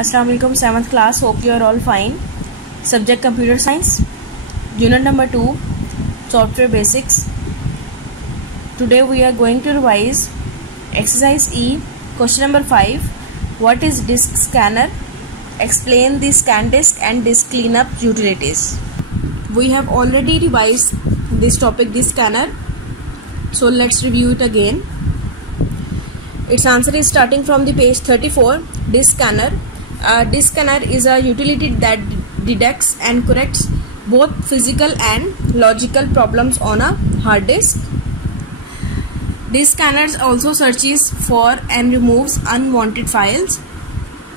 Assalamu alaikum, 7th class. Hope you are all fine. Subject Computer Science. Unit number 2, Software Basics. Today we are going to revise Exercise E, question number 5. What is disk scanner? Explain the scan disk and disk cleanup utilities. We have already revised this topic, disk scanner. So let's review it again. Its answer is starting from the page 34. Disk scanner. Disk scanner is a utility that detects and corrects both physical and logical problems on a hard disk. Disk scanners also searches for and removes unwanted files.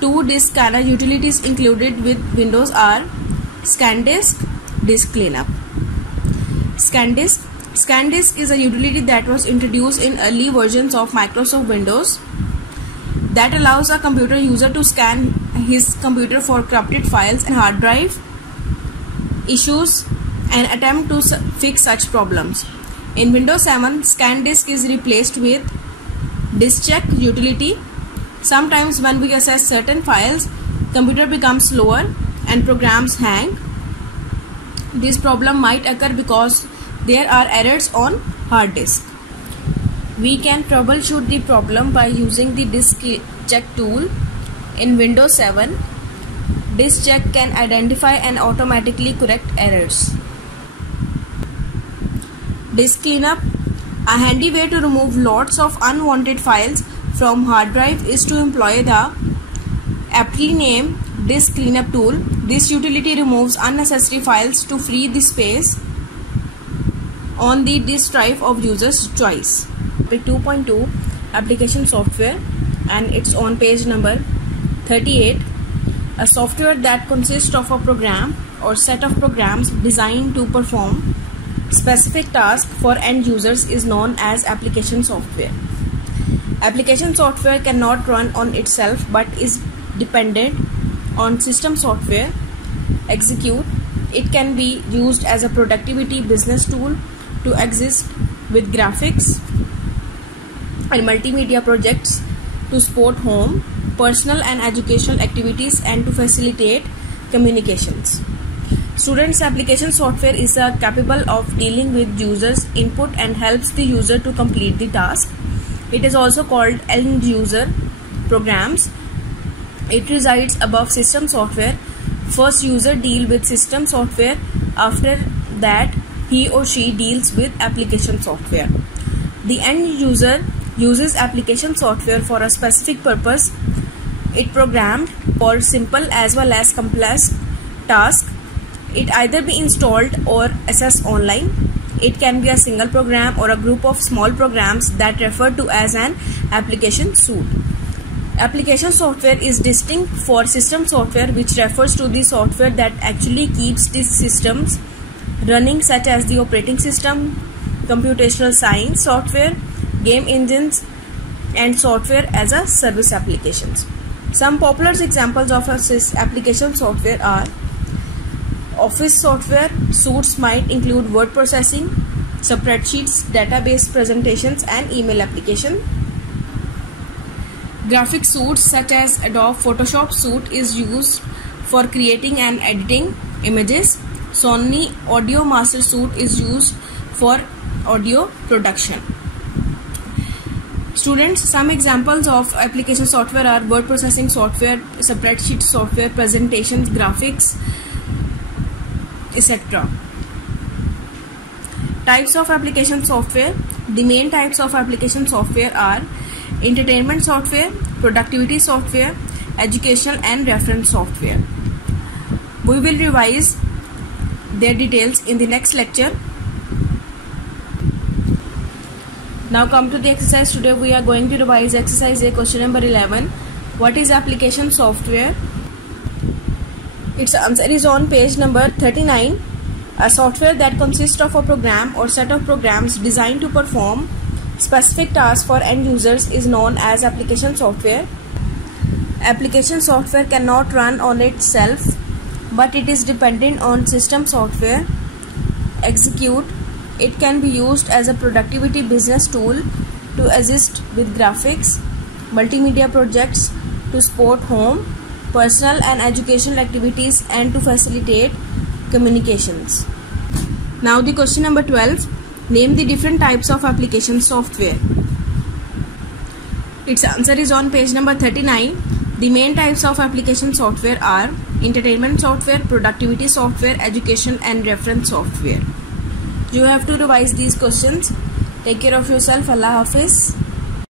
Two disk scanner utilities included with Windows are ScanDisk, Disk Cleanup. ScanDisk. ScanDisk is a utility that was introduced in early versions of Microsoft Windows that allows a computer user to scan his computer for corrupted files and hard drive issues and attempt to fix such problems. In Windows 7, ScanDisk is replaced with DiskCheck utility. Sometimes when we access certain files, computer becomes slower and programs hang. This problem might occur because there are errors on hard disk. We can troubleshoot the problem by using the DiskCheck tool. In Windows 7, DiskCheck can identify and automatically correct errors. Disk Cleanup. A handy way to remove lots of unwanted files from hard drive is to employ the aptly named Disk Cleanup tool. This utility removes unnecessary files to free the space on the disk drive of user's choice. Topic 2.2 Application Software, and it's on page number 38. A software that consists of a program or set of programs designed to perform specific tasks for end users is known as application software. Application software cannot run on itself but is dependent on system software execute. It can be used as a productivity business tool to assist with graphics and multimedia projects, to support home, personal and educational activities, and to facilitate communications. Students' application software is capable of dealing with users' input and helps the user to complete the task. It is also called end user programs. It resides above system software. First, user deal with system software. After that, he or she deals with application software. The end user uses application software for a specific purpose. It programmed for simple as well as complex tasks. It either be installed or accessed online. It can be a single program or a group of small programs that refer to as an application suite. Application software is distinct for system software, which refers to the software that actually keeps the systems running, such as the operating system, computational science software, game engines, and software as a service applications. Some popular examples of application software are Office software. Suites might include word processing, spreadsheets, database presentations, and email application. Graphic suites such as Adobe Photoshop suite is used for creating and editing images. Sony Audio Master suite is used for audio production. Students, some examples of application software are word processing software, spreadsheet software, presentations, graphics, etc. Types of application software. The main types of application software are entertainment software, productivity software, educational and reference software. We will revise their details in the next lecture. Now come to the exercise. Today we are going to revise exercise A, question number 11. What is application software? Its answer is on page number 39. A software that consists of a program or set of programs designed to perform specific tasks for end users is known as application software. Application software cannot run on itself, but it is dependent on system software execute. It can be used as a productivity business tool to assist with graphics, multimedia projects, to support home, personal and educational activities and to facilitate communications. Now the question number 12. Name the different types of application software. Its answer is on page number 39. The main types of application software are entertainment software, productivity software, education and reference software. You have to revise these questions. Take care of yourself. Allah Hafiz.